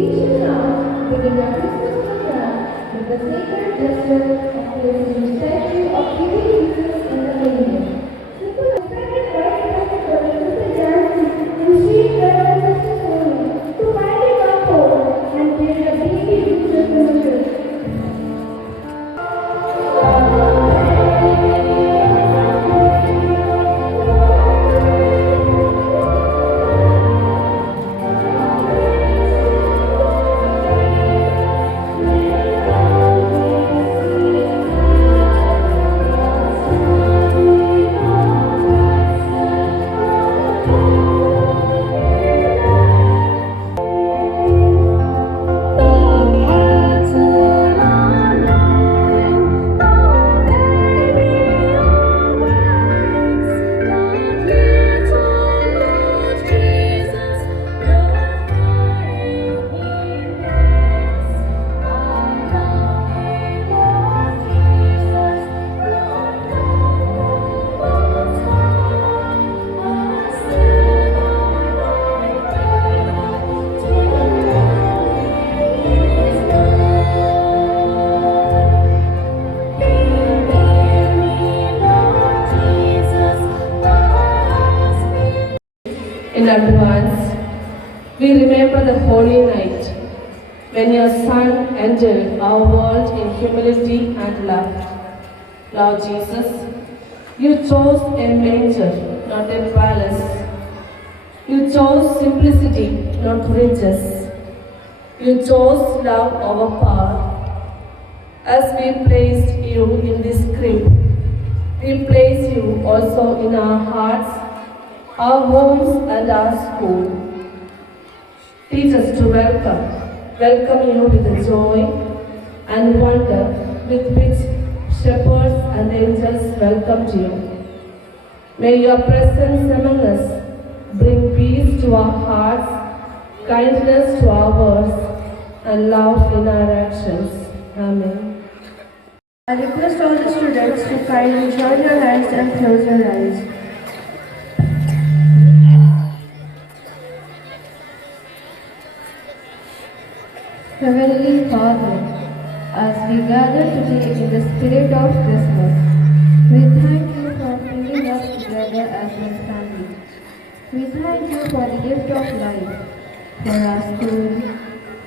We shall now begin our Christmas program with the sacred gesture of placing the statue of King Jesus in the manger. Simple respected vice president Mr. Jansi received the testimony to find it up home and bring the baby Jesus in the church. In advance, we remember the holy night when your Son entered our world in humility and love. Lord Jesus, you chose a manger, not a palace. You chose simplicity, not riches. You chose love over power. As we placed you in this crib, we place you also in our hearts, our homes and our school. Teach us to welcome you with the joy and wonder with which shepherds and angels welcomed you. May your presence among us bring peace to our hearts, kindness to our words, and love in our actions. Amen. I request all the students to kindly join your hands and close your eyes. Heavenly Father, as we gather today in the spirit of Christmas, we thank you for bringing us together as one family. We thank you for the gift of life, for our school,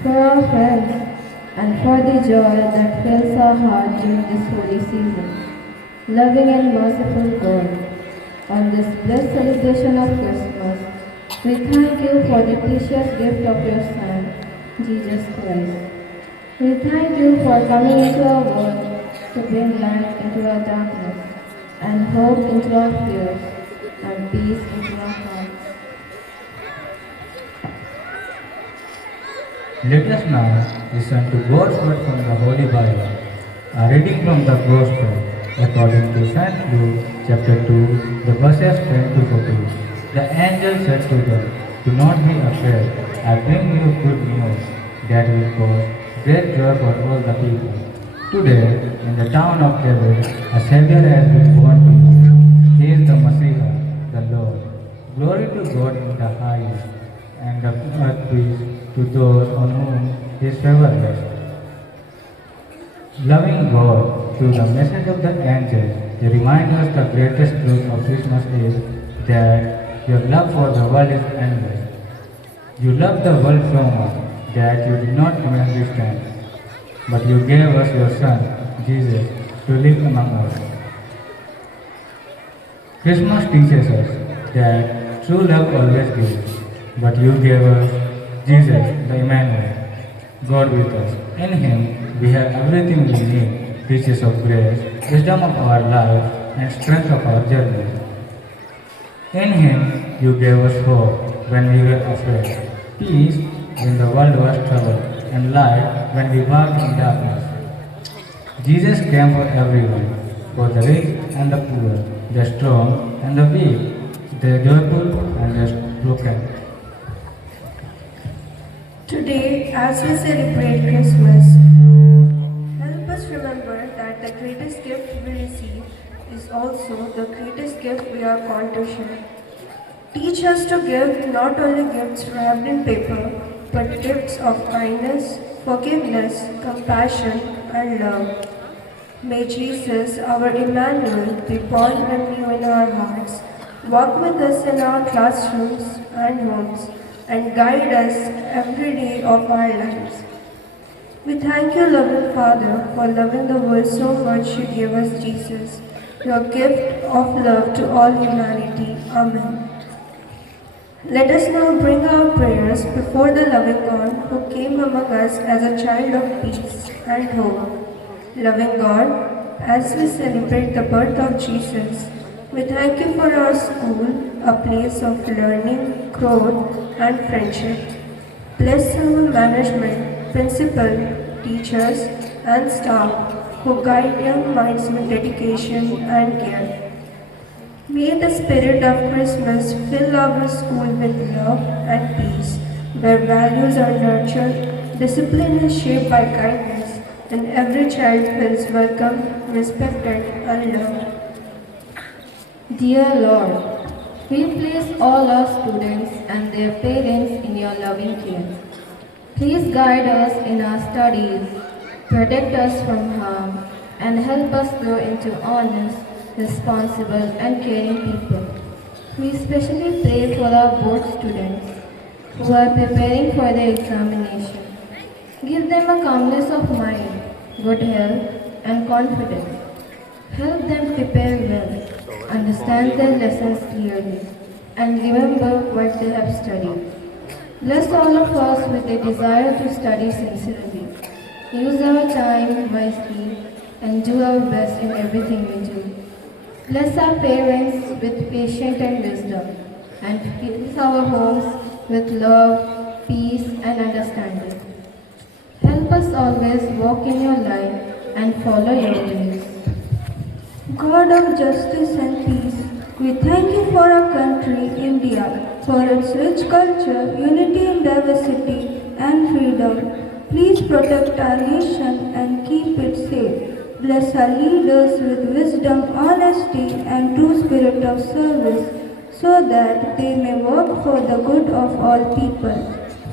for our friends, and for the joy that fills our heart during this holy season. Loving and merciful God, on this blessed celebration of Christmas, we thank you for the precious gift of your Son, Jesus Christ. We thank you for coming into our world to bring light into our darkness, and hope into our fears, and peace into our hearts. Let us now listen to God's word from the Holy Bible. A reading from the Gospel according to St. Luke chapter 2, the verses 10 to 14. The angel said to them, "Do not be afraid. I bring you good news that will cause great joy for all the people. Today, in the town of David, a Savior has been born to you. He is the Messiah, the Lord. Glory to God in the highest, and the earth peace to those on whom His favor rests." Loving God through the message of the angel, they remind us the greatest truth of Christmas is that your love for the world is endless. You love the world so much that you did not remain distant, but you gave us your Son, Jesus, to live among us. Christmas teaches us that true love always gives, but you gave us Jesus, the Emmanuel, God with us. In Him, we have everything we need, riches of grace, wisdom of our life, and strength of our journey. In Him, you gave us hope when we were afraid, peace when the world was troubled, and light when we walked in darkness. Jesus came for everyone, for the rich and the poor, the strong and the weak, the joyful and the broken. Today, as we celebrate Christmas, help us remember that the greatest gift we receive is also the greatest gift we are called to share. Teach us to give not only gifts wrapped in paper, but gifts of kindness, forgiveness, compassion, and love. May Jesus, our Emmanuel, be born anew in our hearts, walk with us in our classrooms and homes, and guide us every day of our lives. We thank you, loving Father, for loving the world so much you gave us Jesus, your gift of love to all humanity. Amen. Let us now bring our prayers before the loving God who came among us as a child of peace and hope. Loving God, as we celebrate the birth of Jesus, we thank you for our school, a place of learning, growth, and friendship. Bless our management, principal, teachers, and staff who guide young minds with dedication and care. May the spirit of Christmas fill our school with love and peace, where values are nurtured, discipline is shaped by kindness, and every child feels welcome, respected, and loved. Dear Lord, we place all our students and their parents in your loving care. Please guide us in our studies, protect us from harm, and help us grow into honest, responsible, and caring people. We especially pray for our board students who are preparing for their examination. Give them a calmness of mind, good health, and confidence. Help them prepare well, understand their lessons clearly, and remember what they have studied. Bless all of us with a desire to study sincerely. Use our time wisely and do our best in everything we do. Bless our parents with patience and wisdom, and fill our homes with love, peace, and understanding. Help us always walk in your light and follow your ways. God of justice and peace, we thank you for our country, India, for its rich culture, unity in diversity, and freedom. Please protect our nation and keep it safe. Bless our leaders with wisdom, honesty, and true spirit of service, so that they may work for the good of all people.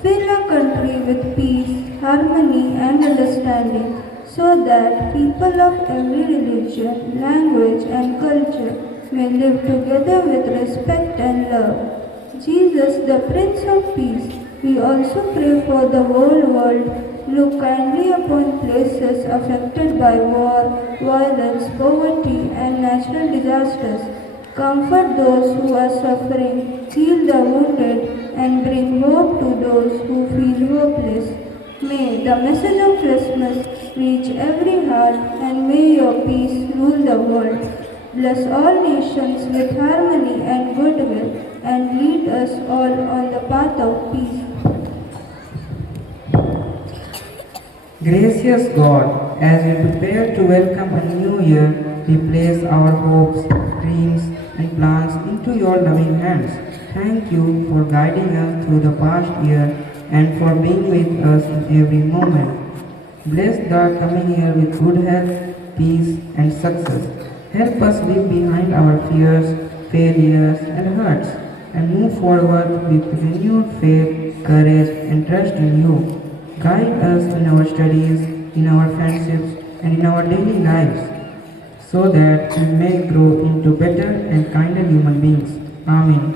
Fill our country with peace, harmony, and understanding, so that people of every religion, language, and culture may live together with respect and love. Jesus, the Prince of Peace, we also pray for the whole world. Look kindly upon places affected by war, violence, poverty, and natural disasters. Comfort those who are suffering, heal the wounded, and bring hope to those who feel hopeless. May the message of Christmas reach every heart, and may your peace rule the world. Bless all nations with harmony and goodwill, and lead us all on the path of peace. Gracious God, as we prepare to welcome a new year, we place our hopes, dreams, and plans into your loving hands. Thank you for guiding us through the past year and for being with us in every moment. Bless the coming year with good health, peace, and success. Help us leave behind our fears, failures, and hurts, and move forward with renewed faith, courage, and trust in you. Guide us in our studies, in our friendships, and in our daily lives, so that we may grow into better and kinder human beings. Amen.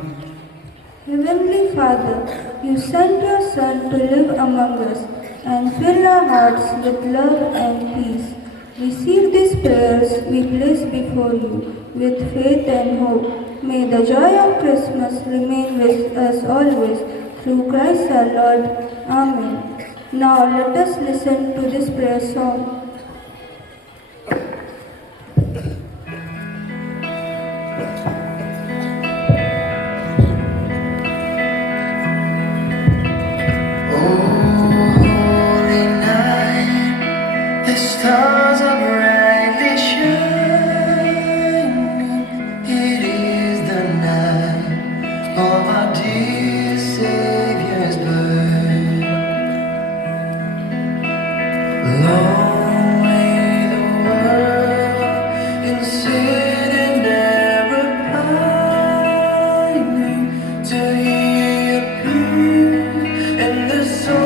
Heavenly Father, you sent your Son to live among us and fill our hearts with love and peace. Receive these prayers we place before you with faith and hope. May the joy of Christmas remain with us always through Christ our Lord. Amen. Now let us listen to this prayer song. Holy night, the stars are brightly shining. It is the night of our dear Savior's birth. Long lay the world in sin and error pining, till He appeared, and the soul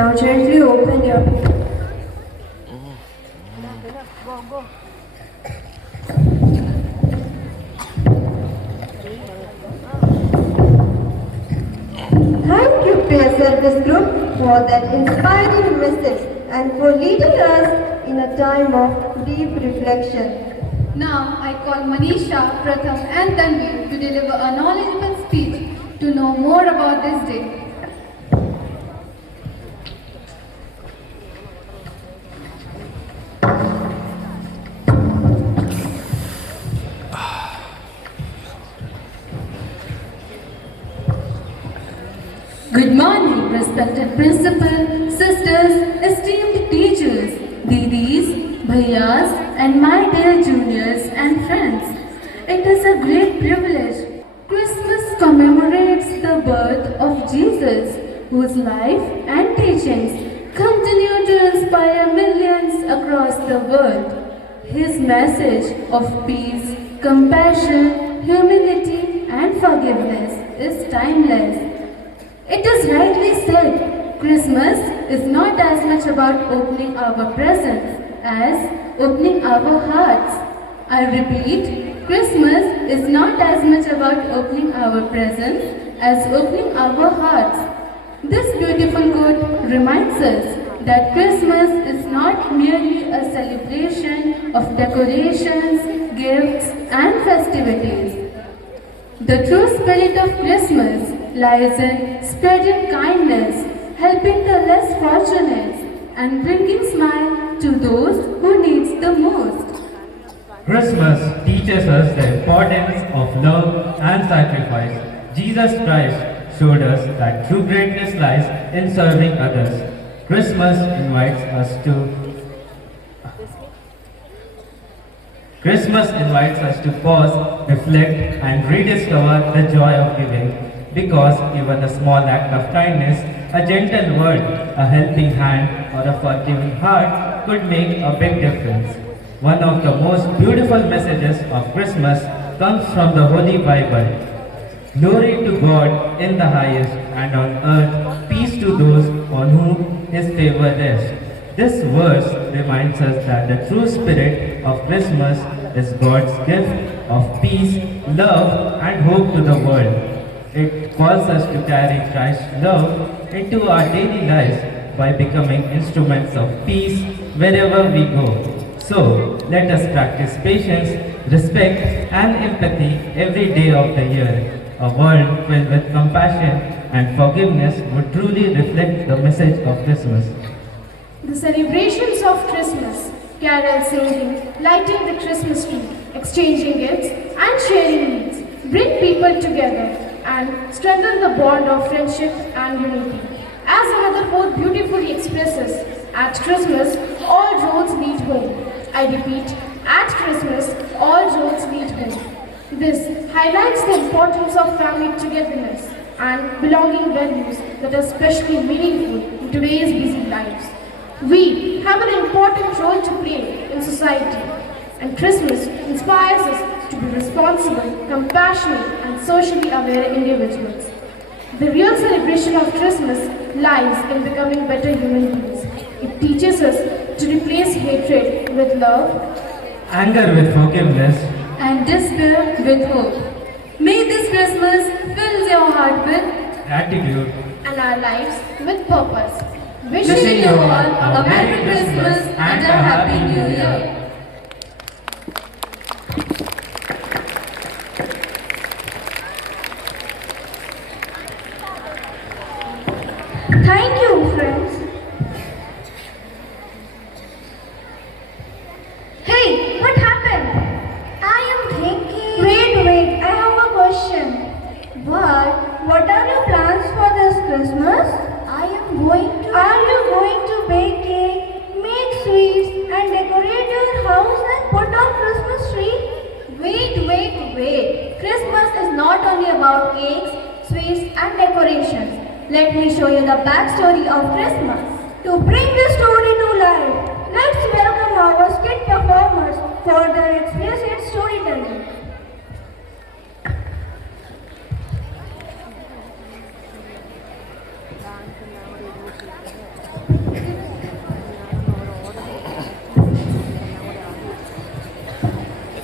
Now gently open your Thank you, Prayer Service Group, for that inspiring message and for leading us in a time of deep reflection. Now I call Manisha, Pratham and Tanvi to deliver a knowledgeable speech to know more about this day. Good morning, respected principal, sisters, esteemed teachers, didis, bhaiyas, and my dear juniors and friends. It is a great privilege. Christmas commemorates the birth of Jesus, whose life and teachings continue to inspire millions across the world. His message of peace, compassion, humility, and forgiveness is timeless. It is rightly said, Christmas is not as much about opening our presents as opening our hearts. I repeat, Christmas is not as much about opening our presents as opening our hearts. This beautiful quote reminds us that Christmas is not merely a celebration of decorations, gifts, and festivities. The true spirit of Christmas lies in spreading kindness, helping the less fortunate, and bringing smile to those who needs the most. Christmas teaches us the importance of love and sacrifice. Jesus Christ showed us that true greatness lies in serving others. Christmas invites us to pause, reflect, and rediscover the joy of giving. Because even a small act of kindness, a gentle word, a helping hand, or a forgiving heart could make a big difference. One of the most beautiful messages of Christmas comes from the Holy Bible. Glory to God in the highest, and on earth peace to those on whom His favor rests. This verse reminds us that the true spirit of Christmas is God's gift of peace, love, and hope to the world. It calls us to carry Christ's love into our daily lives by becoming instruments of peace wherever we go. So, let us practice patience, respect, and empathy every day of the year. A world filled with compassion and forgiveness would truly reflect the message of Christmas. The celebrations of Christmas, carol singing, lighting the Christmas tree, exchanging gifts, and sharing meals bring people together and strengthen the bond of friendship and unity. As another quote beautifully expresses, at Christmas, all roads lead home. I repeat, at Christmas, all roads lead home. This highlights the importance of family togetherness and belonging values that are especially meaningful in today's busy lives. We have an important role to play in society, and Christmas inspires us to be responsible, compassionate, and socially aware individuals. The real celebration of Christmas lies in becoming better human beings. It teaches us to replace hatred with love, Anger with forgiveness, And despair with hope. May this Christmas fill your heart with gratitude, and our lives with purpose. wishing you all a Merry Christmas and a Happy New Year. Thank you, friends. Hey, what happened? I am thinking. Wait, I have a question. What are your plans for this Christmas? Are you going to bake cake, make sweets, and decorate your house and put on Christmas tree? Wait. Christmas is not only about cakes, sweets, and decorations. Let me show you the backstory of Christmas. To bring this story to life, let's welcome our skit performers for their explicit storytelling.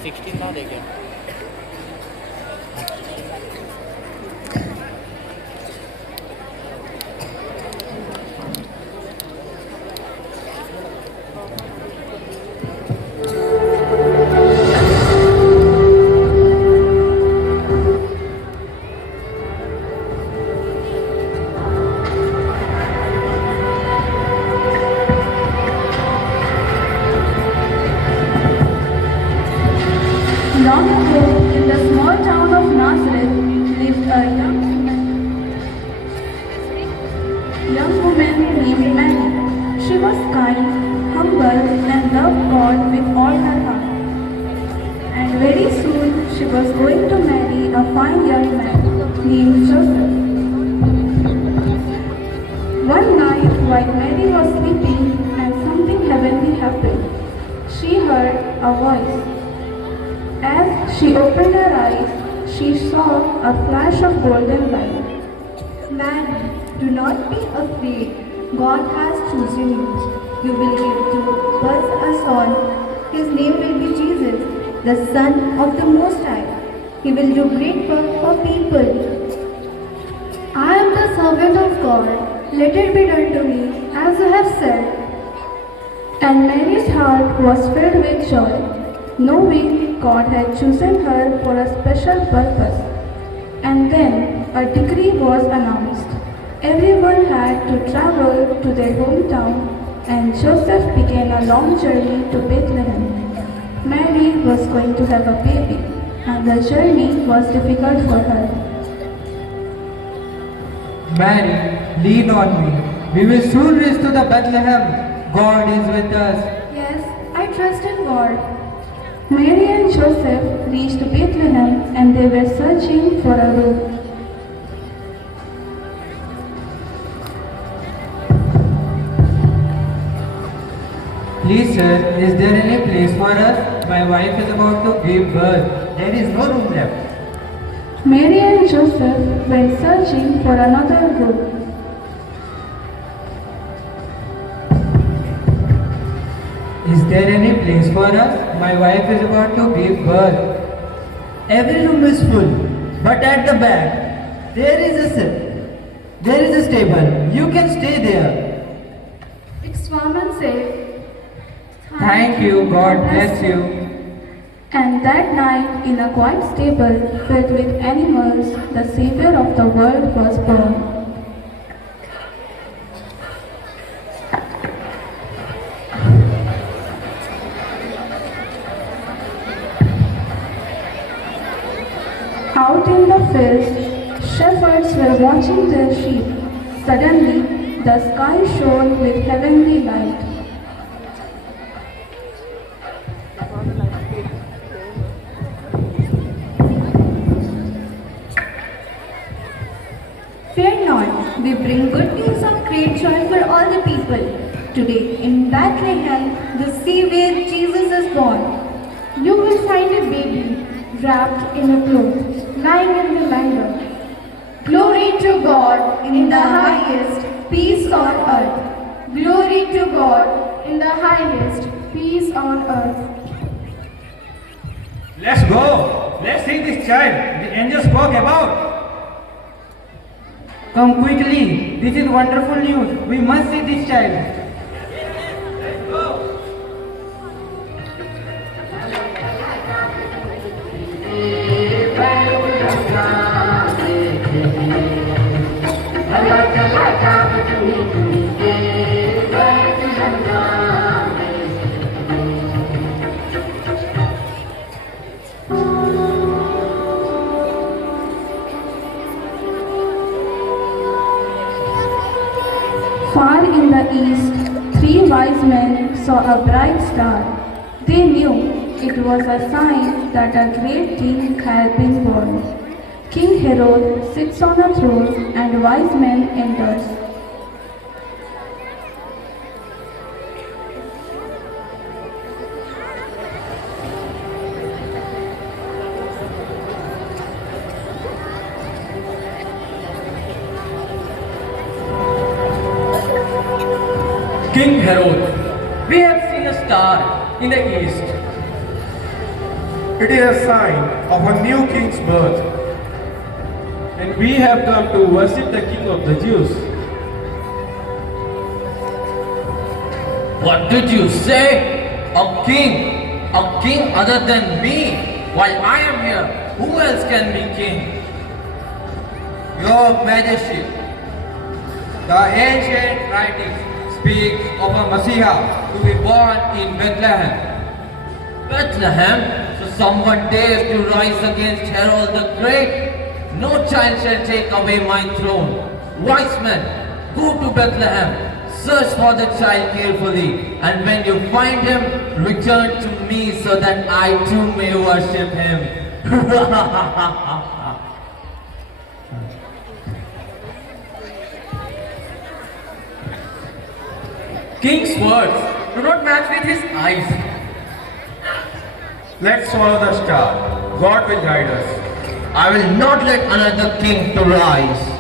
16 था देखिए Long ago, in the small town of Nazareth, lived a young woman named Mary. She was kind, humble, and loved God with all her heart. And very soon, she was going to marry a fine young man named Joseph. One night, while Mary was sleeping and something heavenly happened, she heard a voice. As she opened her eyes, she saw a flash of golden light. Mary, do not be afraid. God has chosen you. You will give to birth a son. His name will be Jesus, the Son of the Most High. He will do great work for people. I am the servant of God. Let it be done to me as you have said. And Mary's heart was filled with joy, knowing God had chosen her for a special purpose. And then a decree was announced. Everyone had to travel to their hometown, and Joseph began a long journey to Bethlehem. Mary was going to have a baby, and the journey was difficult for her. Mary, lean on me. We will soon reach to the Bethlehem. God is with us. Yes, I trust in God. Mary and Joseph reached Bethlehem, and they were searching for a room. Please, sir, is there any place for us? My wife is about to give birth. There is no room left. Mary and Joseph went searching for another room. Is there any place for us? My wife is about to give birth. Every room is full, but at the back, there is a stable. You can stay there. It's warm and safe. Thank you. God bless you. And that night, in a quiet stable filled with animals, the Savior of the world was born. Out in the fields, shepherds were watching their sheep. Suddenly, the sky shone with heavenly light. Fear not, we bring good news of great joy for all the people. Today in Bethlehem, the Savior Jesus is born. You will find a baby wrapped in a cloth, lying in the manger. Glory to God in the highest, peace on earth. Glory to God in the highest, peace on earth. Let's go. Let's see this child the angel spoke about. Come quickly. This is wonderful news. We must see this child. Far in the east, 3 wise men saw a bright star. They knew it was a sign that a great king had been born. King Herod sits on a throne and wise men enters. King Herod, we have seen a star in the east. It is a sign of a new king's birth. And we have come to worship the King of the Jews. What did you say? A king? A king other than me? While I am here, who else can be king? Your Majesty, the ancient writings speak of a Messiah to be born in Bethlehem. Bethlehem? So someone dares to rise against Herod the Great? No child shall take away my throne. Wise men, go to Bethlehem. Search for the child carefully, and when you find him, return to me so that I too may worship him. King's words do not match with his eyes. Let's follow the star. God will guide us. I will not let another king to rise.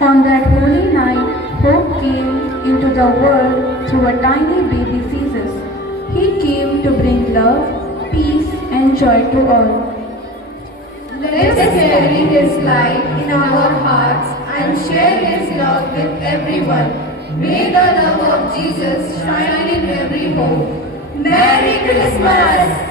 On that holy night, hope came into the world through a tiny baby Jesus. He came to bring love, peace, and joy to all. Let us carry His light in our hearts and share His love with everyone. May the love of Jesus shine in every home. Merry Christmas!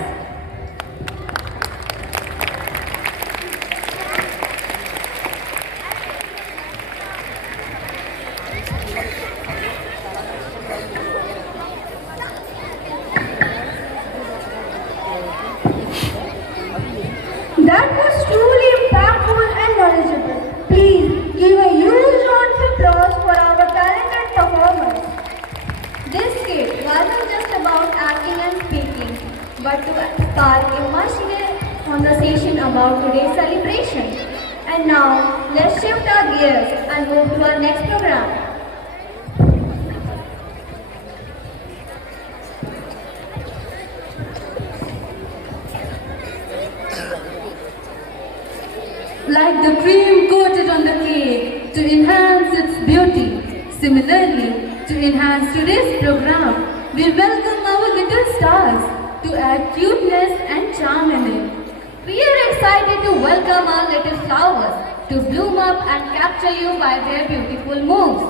That was truly impactful and knowledgeable. Please give a huge round of applause for our talented performers. This skit wasn't just about acting and speaking, but to spark a much-needed conversation about today's celebration. And now, let's shift our gears and move to our next program. Like the cream coated on the cake to enhance its beauty. Similarly, to enhance today's program, we welcome our little stars to add cuteness and charm in it. We are excited to welcome our little flowers to bloom up and capture you by their beautiful moves.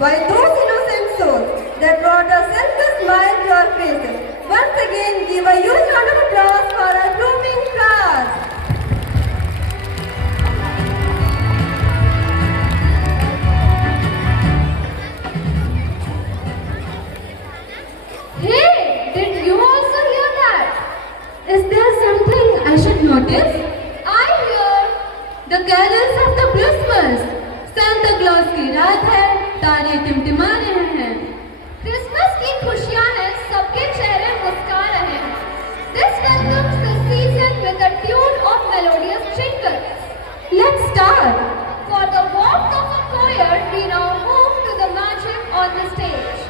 by those innocent souls that brought a selfless smile to our faces. Once again, give a huge round of applause for our blooming class. Hey, did you also hear that? Is there something I should notice? I hear the carols of the Christmas. Santa Claus की रात है, तारे टिमटिमा रहे हैं. Christmas की खुशियां हैं, सबके चेहरे मुस्कुरा रहे हैं. This welcomes the season with a tune of melodious jingles. Let's start. For the warmth of a choir, we now move to the magic on the stage.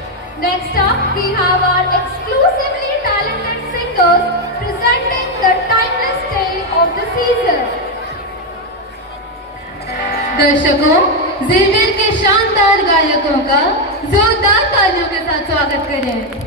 Next up, we have our exclusively talented singers presenting the timeless tale of the season. दर्शकों, Xavier के शानदार गायकों का जोरदार तालियों के साथ स्वागत करें.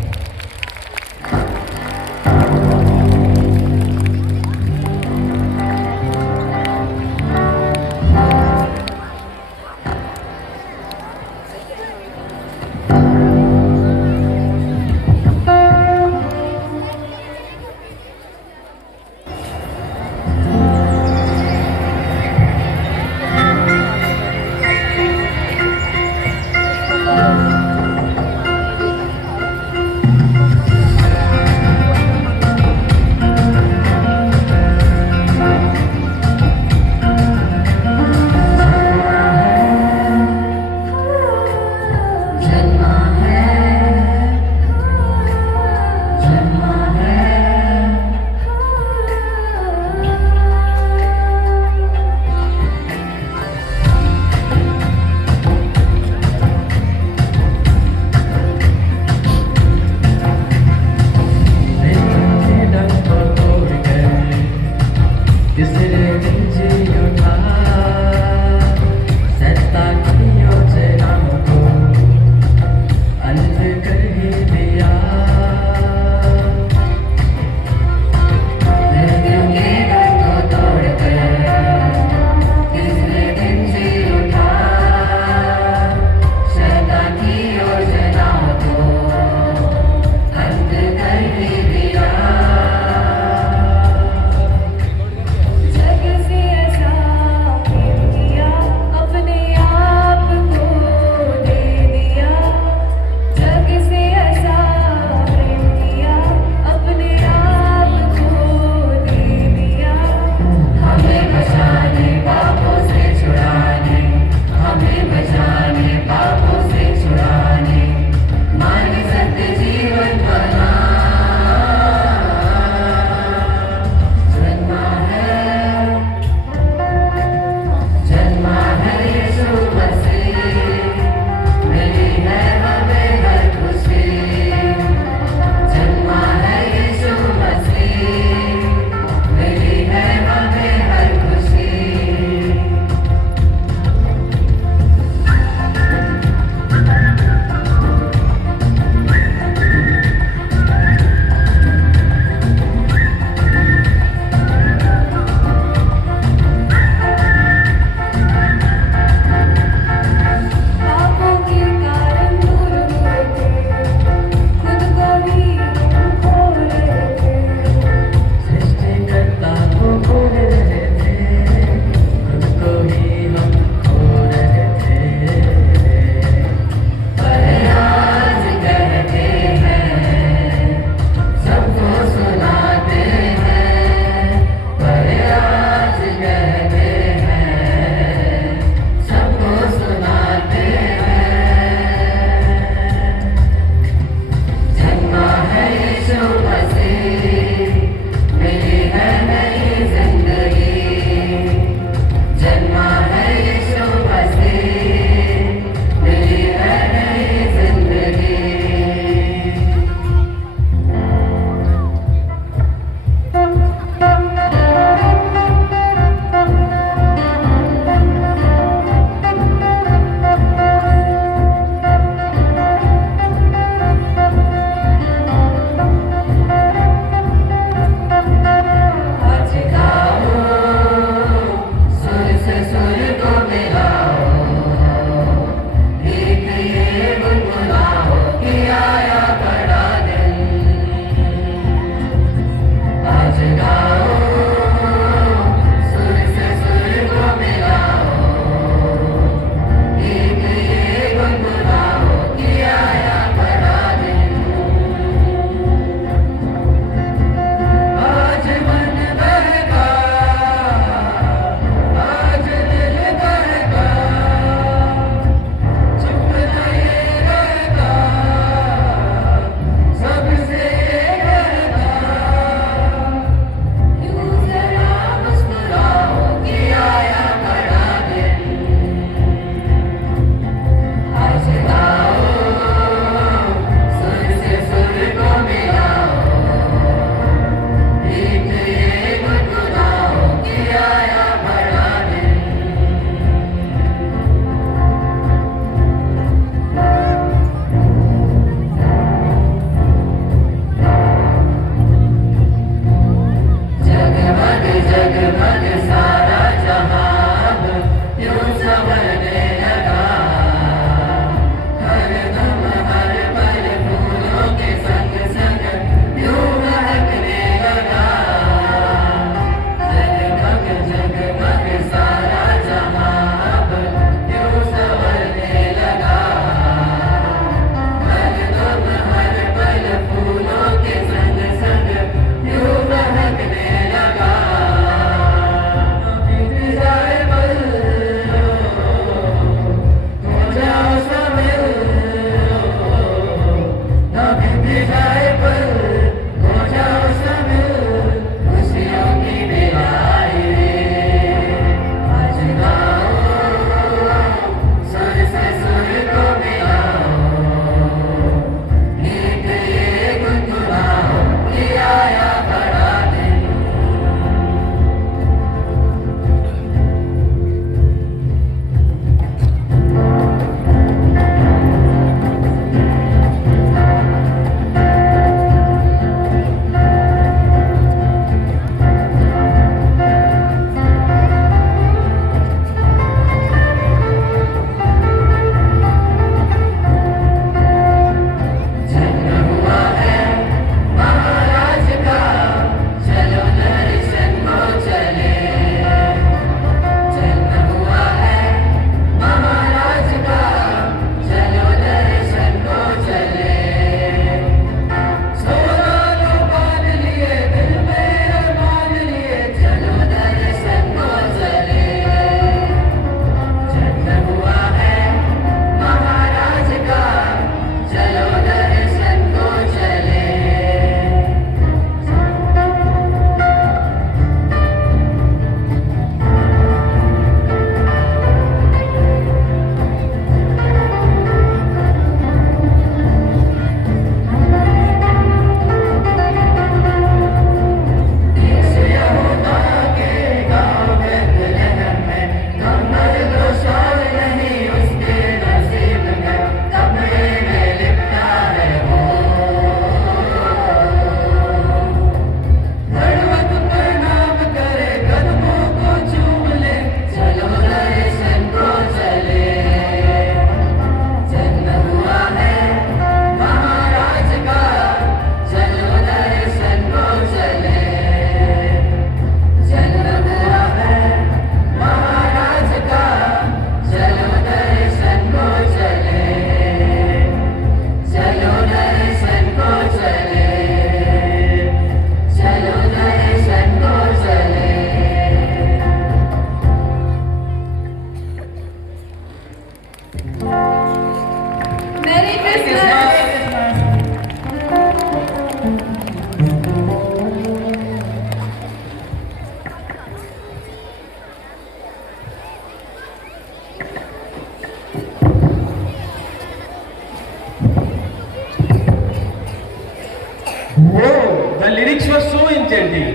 chanting.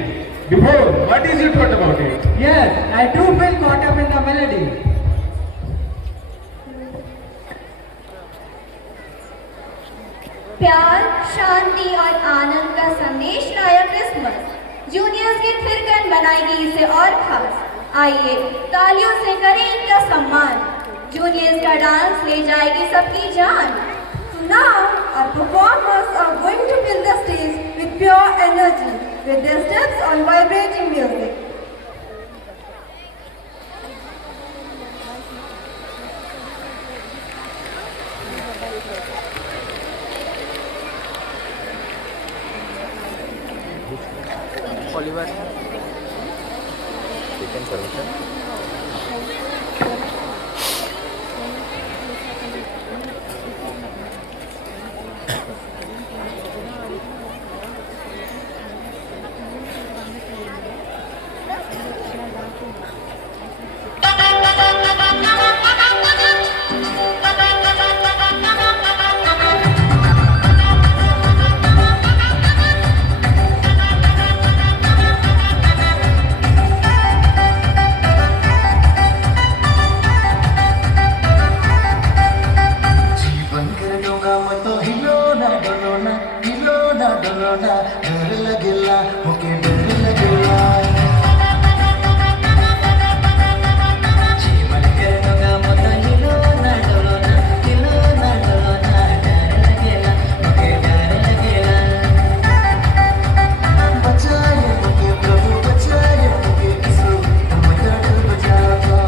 Before, what is your thought about it? Yes, I do feel caught up in the melody. प्यार, शांति और आनंद का संदेश लाया क्रिसमस। जूनियर्स की थिरकन बनाएगी इसे और खास। आइए तालियों से करें इनका सम्मान। जूनियर्स का डांस ले जाएगी सबकी जान। So now our performers are going to fill the stage with pure energy with their steps on vibrating music. Oliver, taken permission. जीवन कर दूंगा मैं तो हिलो ना डर लगेला होके डर लगेला जीवन कर दूंगा मैं तो हिलो ना डर लगेला होके डर लगेला बचाए मुझे प्रभु बचाए मुझे किसो मदद बचाओ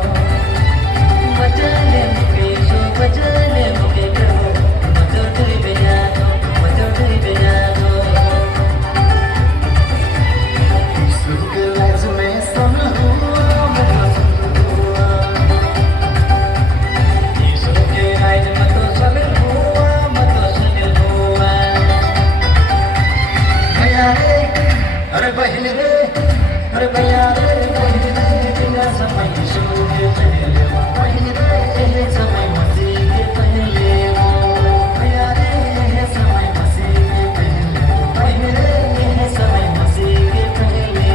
बचाले मुझे सो बचाले मुझे प्रभु मदद बेजाओ यीशु के लाज में सुन हुआ मैं तो सुन हुआ यीशु के राज में तो शामिल हुआ मैं तो शामिल हुआ भैया रे अरे बहन रे अरे भैया रे बहन रे बिना समय यीशु के पहले बहन रे ये समय मसीह के पहले भैया रे ये समय मसीह के पहले बहन रे ये समय मसीह के पहले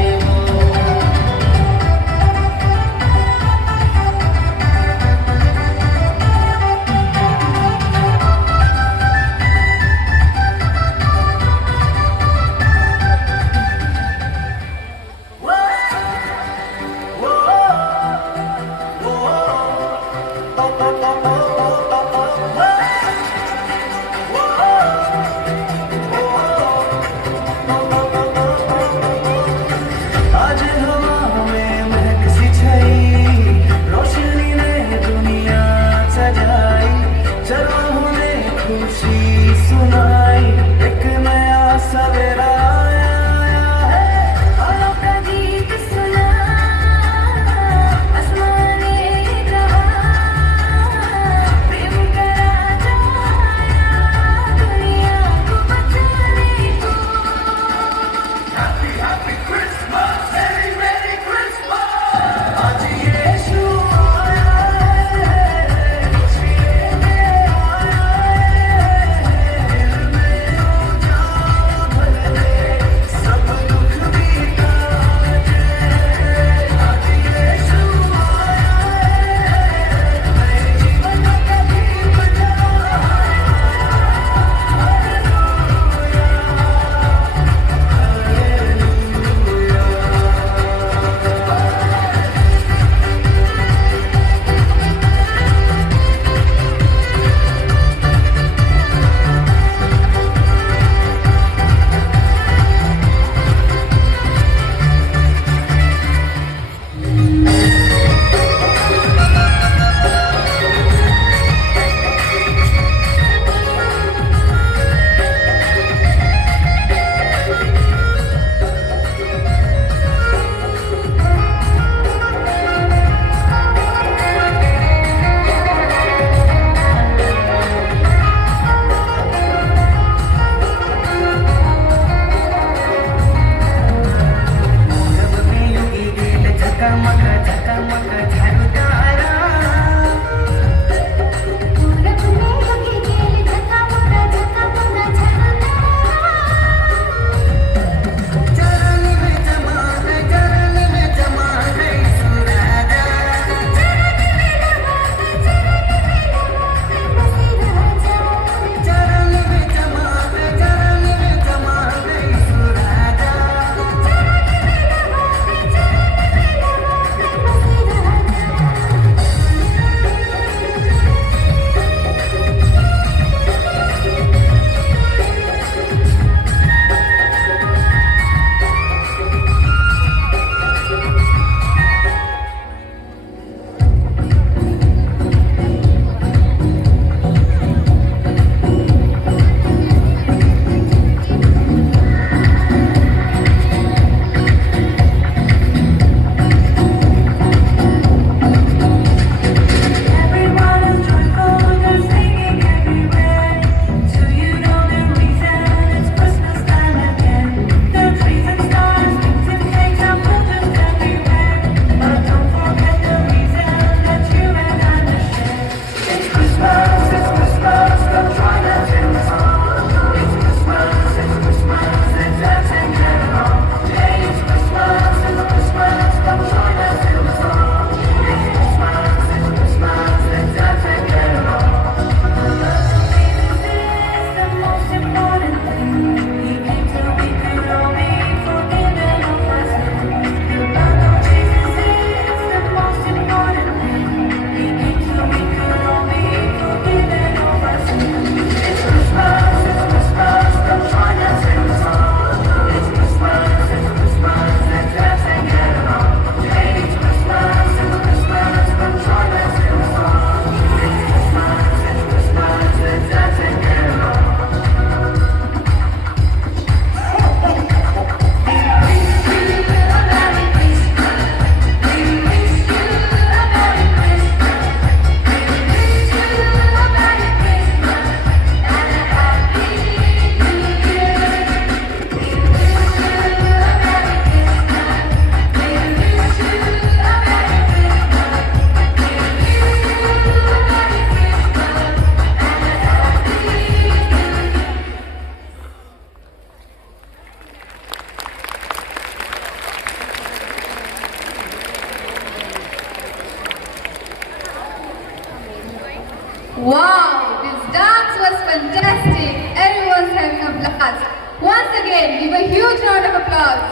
Wow, this dance was fantastic. Everyone's having a blast. Once again, give a huge round of applause.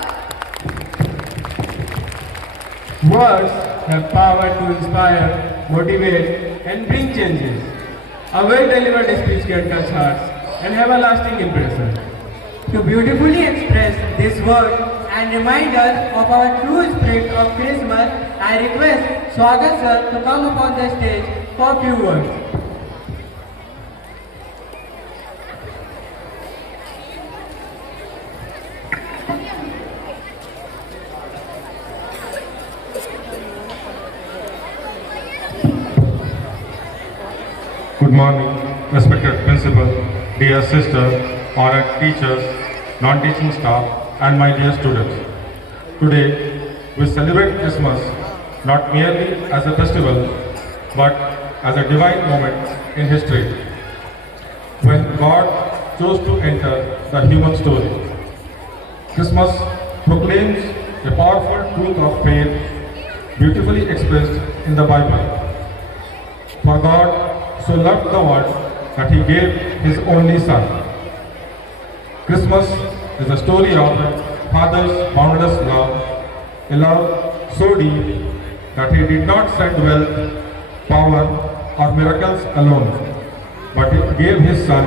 Words have power to inspire, motivate, and bring changes. A well-delivered speech can touch hearts and have a lasting impression. To beautifully express this word and remind us of our true spirit of Christmas, I request Swagat sir to come upon the stage for a few words. Good morning, respected principal, dear sister, honored teachers, non-teaching staff, and my dear students. Today, we celebrate Christmas not merely as a festival, but as a divine moment in history, when God chose to enter the human story. Christmas proclaims a powerful truth of faith, beautifully expressed in the Bible. For God so loved the world that he gave his only son. Christmas is a story of a father's boundless love, a love so deep that he did not send wealth, power, or miracles alone, but he gave his son.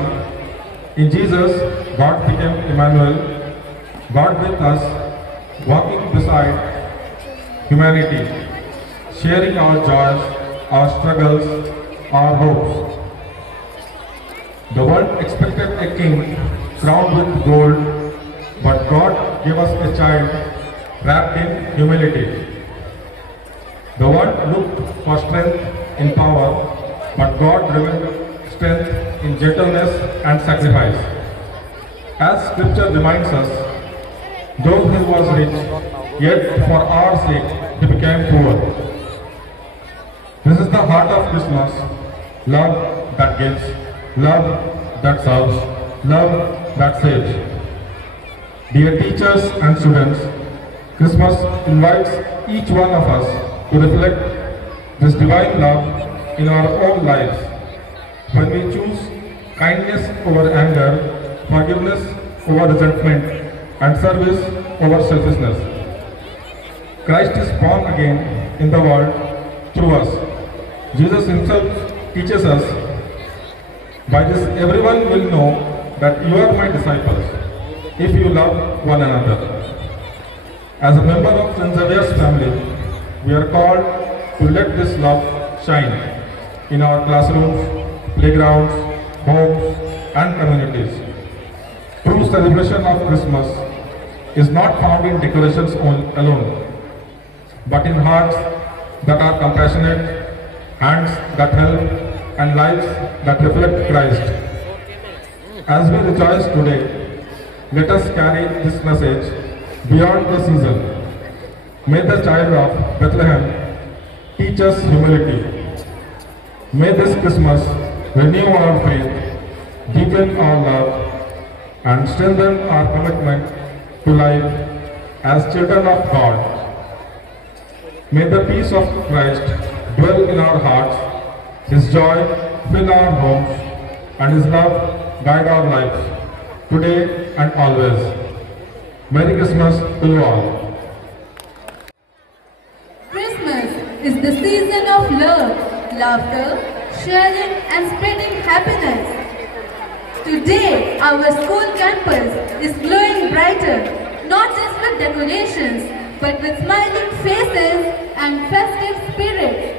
In Jesus, God became Emmanuel, God with us, walking beside humanity, sharing our joys, our struggles, our hopes. The world expected a king crowned with gold, but God gave us a child wrapped in humility. The world looked for strength in power, but God revealed strength in gentleness and sacrifice. As scripture reminds us, though he was rich, yet for our sake he became poor. This is the heart of Christmas, love that gives, love that serves, love that saves. Dear teachers and students, Christmas invites each one of us to reflect this divine love in our own lives. When we choose kindness over anger, forgiveness over resentment, and service over selfishness. Christ is born again in the world through us. Jesus himself teaches us, by this everyone will know that you are my disciples, if you love one another. As a member of St. Xavier's family, we are called to let this love shine in our classrooms, playgrounds, homes, and communities. True celebration of Christmas is not found in decorations alone, but in hearts that are compassionate, hands that help, and lives that reflect Christ. As we rejoice today, let us carry this message beyond the season. May the child of Bethlehem teach us humility. May this Christmas renew our faith, deepen our love, and strengthen our commitment to life as children of God. May the peace of Christ dwell in our hearts, his joy fill our homes, and his love guide our lives, today and always. Merry Christmas to you all. Christmas is the season of love, laughter, sharing and spreading happiness. Today, our school campus is glowing brighter, not just with decorations, but with smiling faces and festive spirit.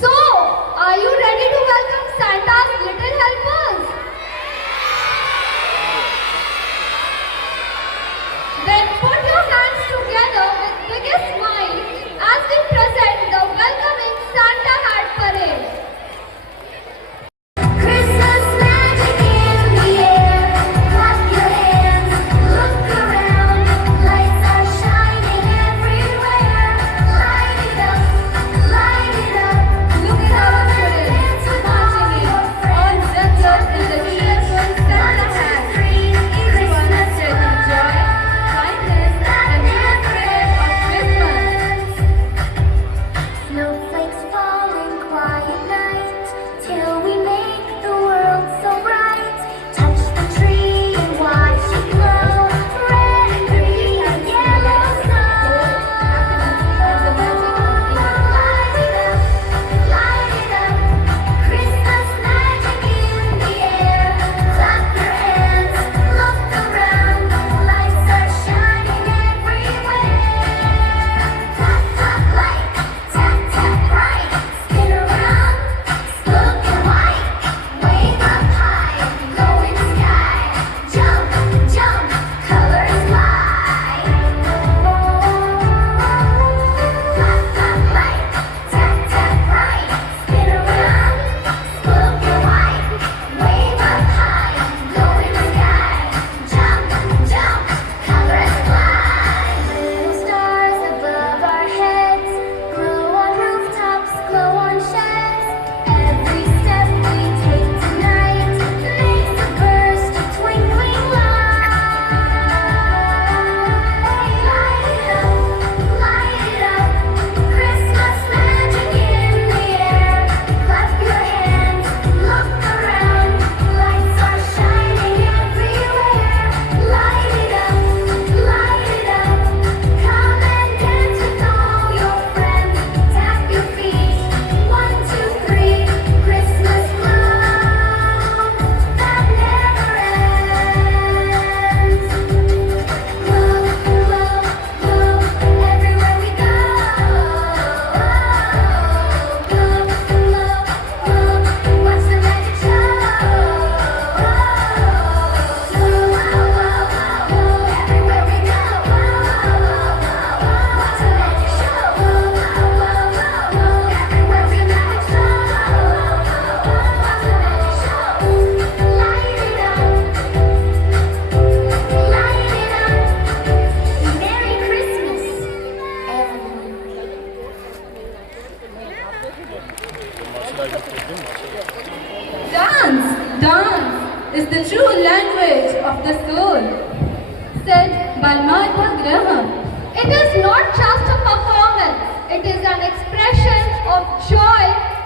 So, are you ready to welcome Santa's little helpers? Then put your hands together with biggest smile as we present the welcoming Santa Hat Parade. Christmas magic in the air. Clap your hands, look around. Lights are shining everywhere. Light it up, light it up. Look at our children marching in, all dressed up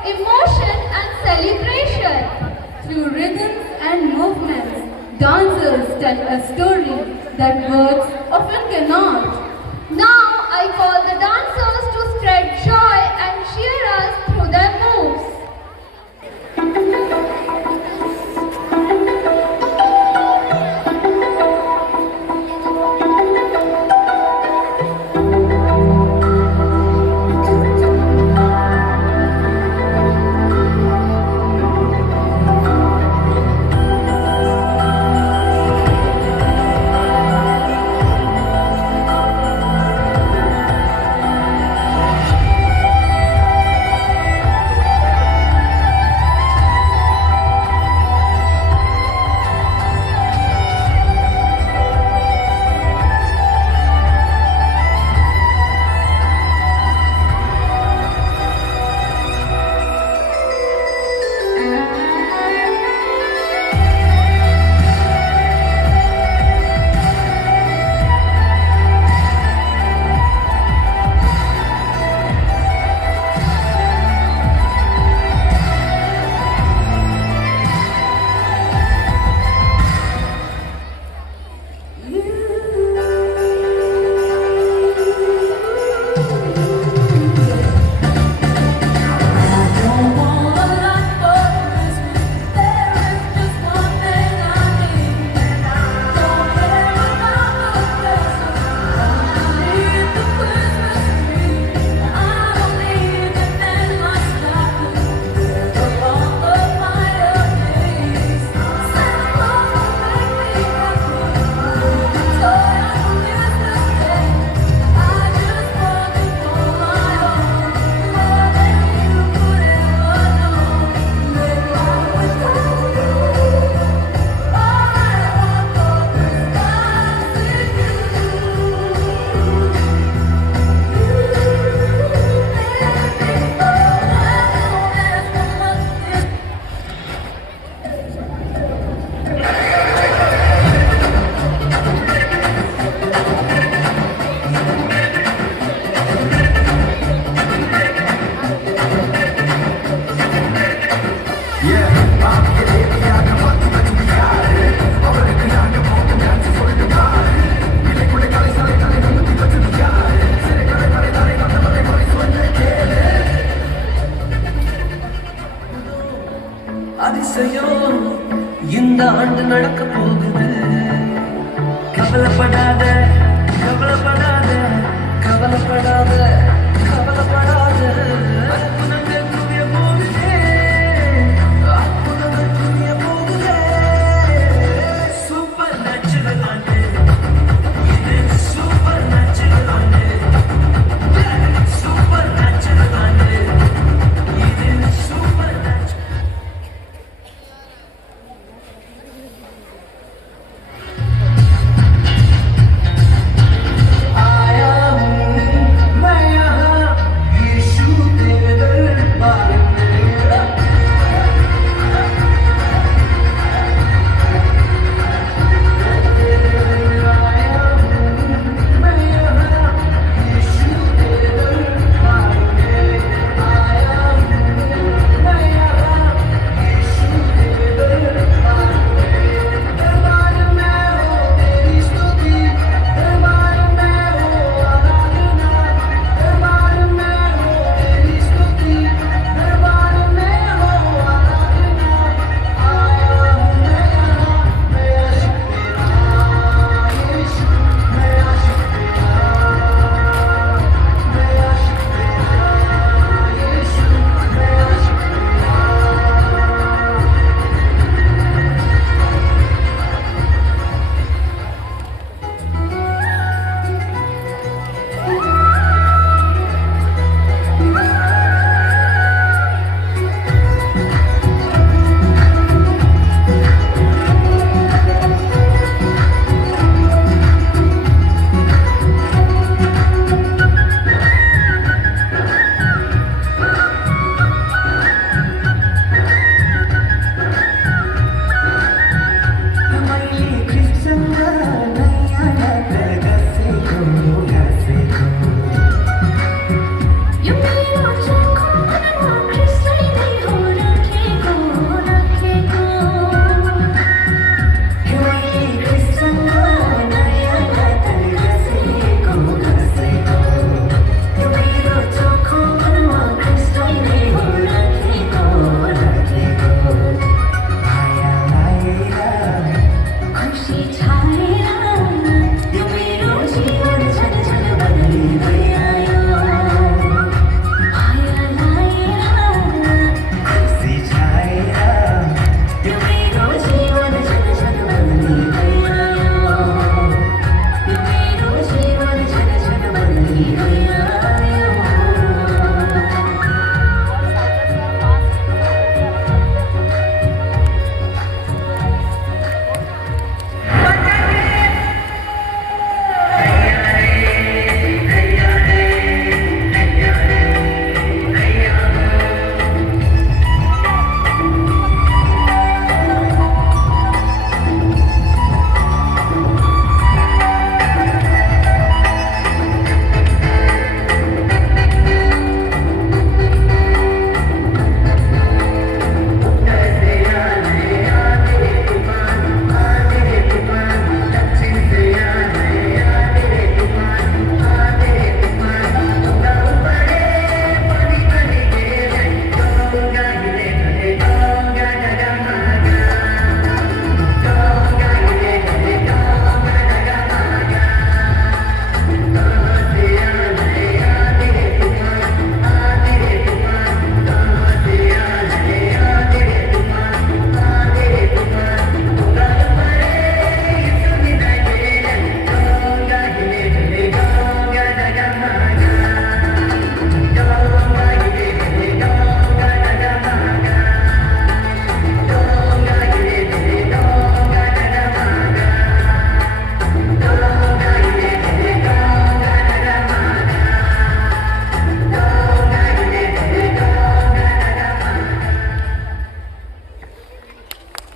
emotion and celebration. Through rhythms and movements, dancers tell a story that words often cannot. Now I call the dancers to spread joy and cheer us through their moves.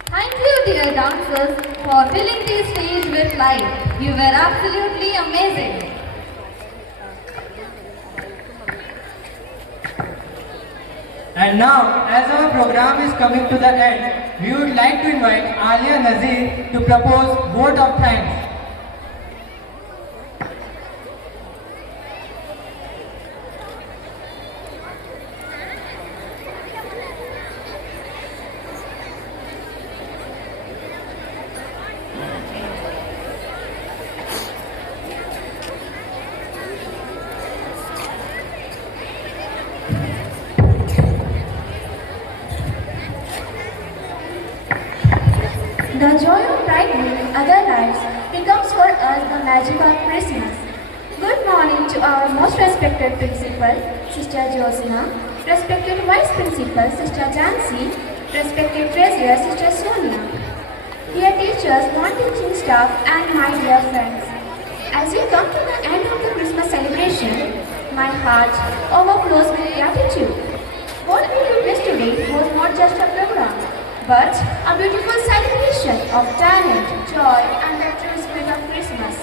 Thank you, dear dancers, for filling the stage with life. You were absolutely amazing. And now, as our program is coming to the end, we would like to invite Alia Nazir to propose vote of thanks. The joy of brightening other lives becomes for us the magic of Christmas. Good morning to our most respected principal, Sister Josna, respected vice principal, Sister Jansi, respected treasurer, Sister Sonia, dear teachers, non-teaching staff, and my dear friends. As we come to the end of the Christmas celebration, my heart overflows with gratitude. What we witnessed today was not just a program, but a beautiful celebration of talent, joy, and the true spirit of Christmas.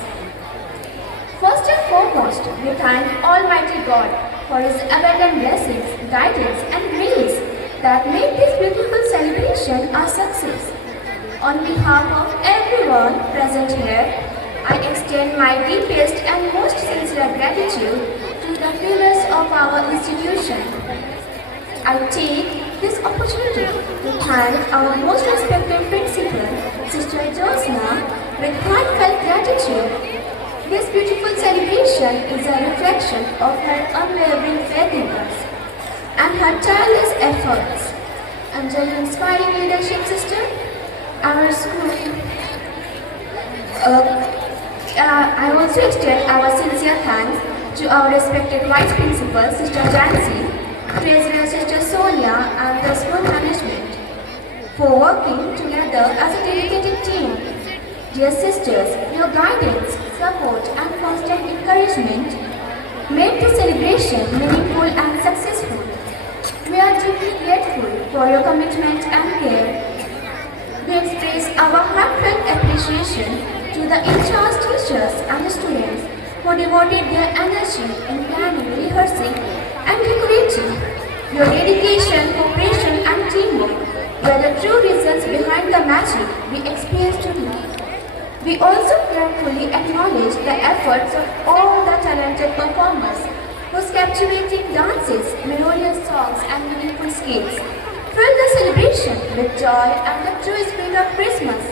First and foremost, we thank Almighty God for His abundant blessings, guidance, and grace that made this beautiful celebration a success. On behalf of everyone present here, I extend my deepest and most sincere gratitude to the pillars of our institution. I take this opportunity to thank our most respected principal, Sister Josna, with heartfelt gratitude. This beautiful celebration is a reflection of her unwavering faith in us and her tireless efforts. Under your inspiring leadership, Sister, our school, I also extend our sincere thanks to our respected Vice Principal, Sister Jansi, Treasurer Sister Sonia, and the school management for working together as a dedicated team. Dear sisters, your guidance, support, and constant encouragement made this celebration meaningful and successful. We are deeply grateful for your commitment and care. We express our heartfelt appreciation to the in-charge teachers and the students who devoted their energy in planning, rehearsing, and decorating. Your dedication, cooperation, and teamwork were the true reasons behind the magic we experienced today. We also gratefully acknowledge the efforts of all the talented performers whose captivating dances, melodious songs, and meaningful skits filled the celebration with joy and the true spirit of Christmas.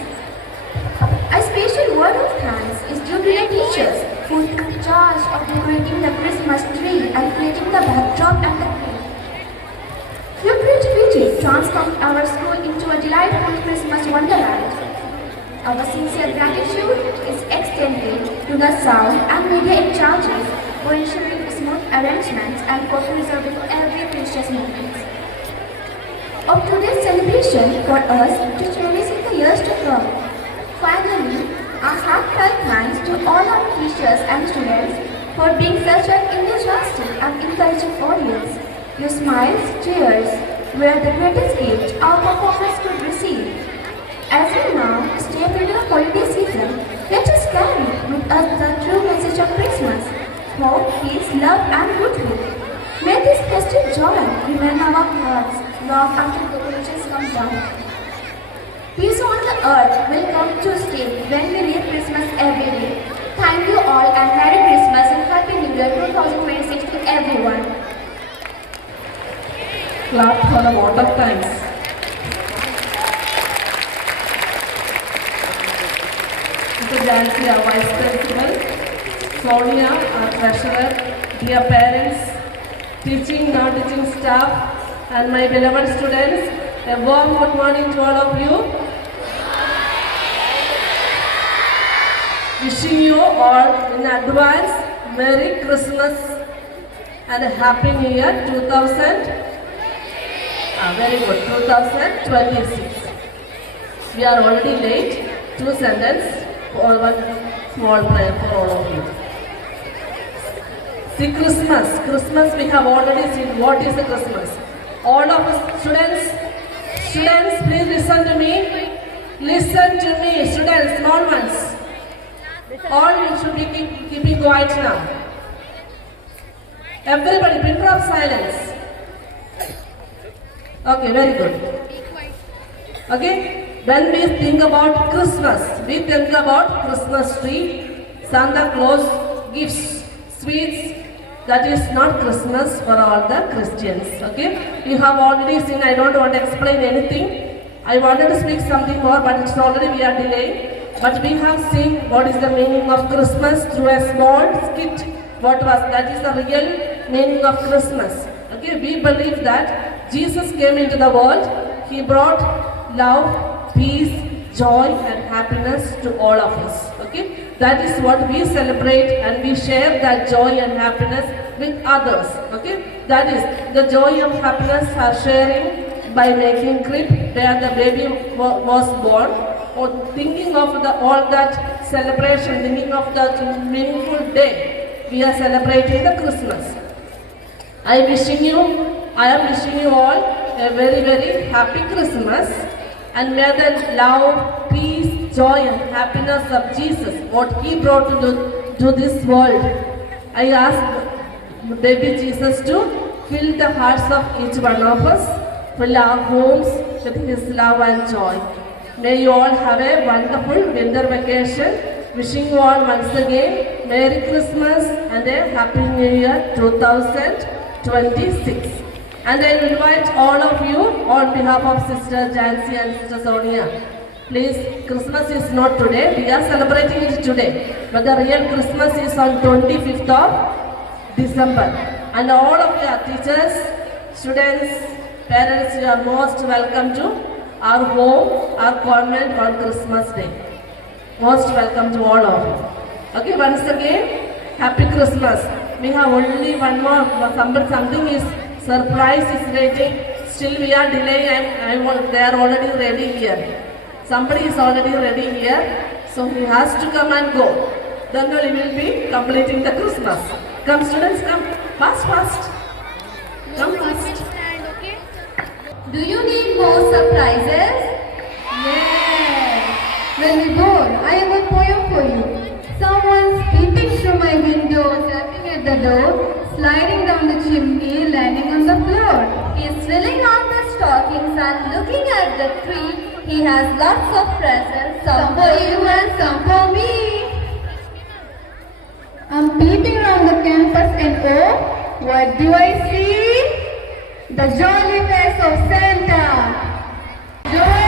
A special word of thanks is due to the teachers who took charge of decorating the Christmas tree and creating the backdrop and the theme. Your creativity transformed our school into a delightful Christmas wonderland. Our sincere gratitude is extended to the sound and media in charges for ensuring smooth arrangements and for preserving every precious moment of today's celebration for us to cherish in the years to come. Finally, a heartfelt thanks to all our teachers and students for being such an enthusiastic and encouraging audience. Your smiles, cheers were the greatest gift our performers could receive. As we now step into the holiday season, let us carry with us the true message of Christmas: hope, peace, love, and goodwill. May this festive joy remain in our hearts long after the decorations come down. Peace on the earth will come to stay when we read Christmas every day. Thank you all and Merry Christmas and Happy New Year 2026 to everyone. Clap for the vote of thanks. Mr. Jansi, our Vice Principal, Sonia, our Treasurer, dear parents, teaching, non-teaching staff, and my beloved students, a warm good morning to all of you. Wishing you all in advance Merry Christmas and a Happy New Year 2026. We are already late. 2 sentences for one small prayer for all of you. See, Christmas we have already seen. What is the Christmas? All of us students, please listen to me. Listen to me, students, small ones. All you should be keeping quiet now. Everybody, pin drop silence. Okay, very good. Okay, when we think about Christmas, we think about Christmas tree, Santa Claus, gifts, sweets. That is not Christmas for all the Christians. Okay, you have already seen. I don't want to explain anything. I wanted to speak something more, but it's already we are delaying. But we have seen what is the meaning of Christmas through a small skit. That is the real meaning of Christmas. Okay, we believe that Jesus came into the world. He brought love, peace, joy and happiness to all of us. Okay, that is what we celebrate and we share that joy and happiness with others. Okay, that is the joy and happiness are sharing by making crib where the baby was born, or thinking of all that celebration, thinking of that meaningful day. We are celebrating the Christmas. I am wishing you all a very, very happy Christmas, and may the love, peace, joy and happiness of Jesus, what He brought to this world. I ask baby Jesus to fill the hearts of each one of us, fill our homes with His love and joy. May you all have a wonderful winter vacation. Wishing you all once again Merry Christmas and a Happy New Year 2026. And I invite all of you on behalf of Sister Jansi and Sister Sonia. Please, Christmas is not today. We are celebrating it today. But the real Christmas is on 25th of December. And all of your teachers, students, parents, you are most welcome to our home, our convent on Christmas Day. Most welcome to all of you. Okay, once again, Happy Christmas. We have only one more, something is surprise is waiting. Still we are delaying. They are already ready here. Somebody is already ready here. So he has to come and go. Then we will be completing the Christmas. Come students, come. Fast. Come fast. Do you need more surprises? Yes. When we born, I have a poem for you. Someone's peeping through my window, tapping at the door, sliding down the chimney, landing on the floor. He's filling out the stockings and looking at the tree. He has lots of presents, some for you and some for me. I'm peeping around the campus and oh, what do I see? The jolly face of Santa. Joy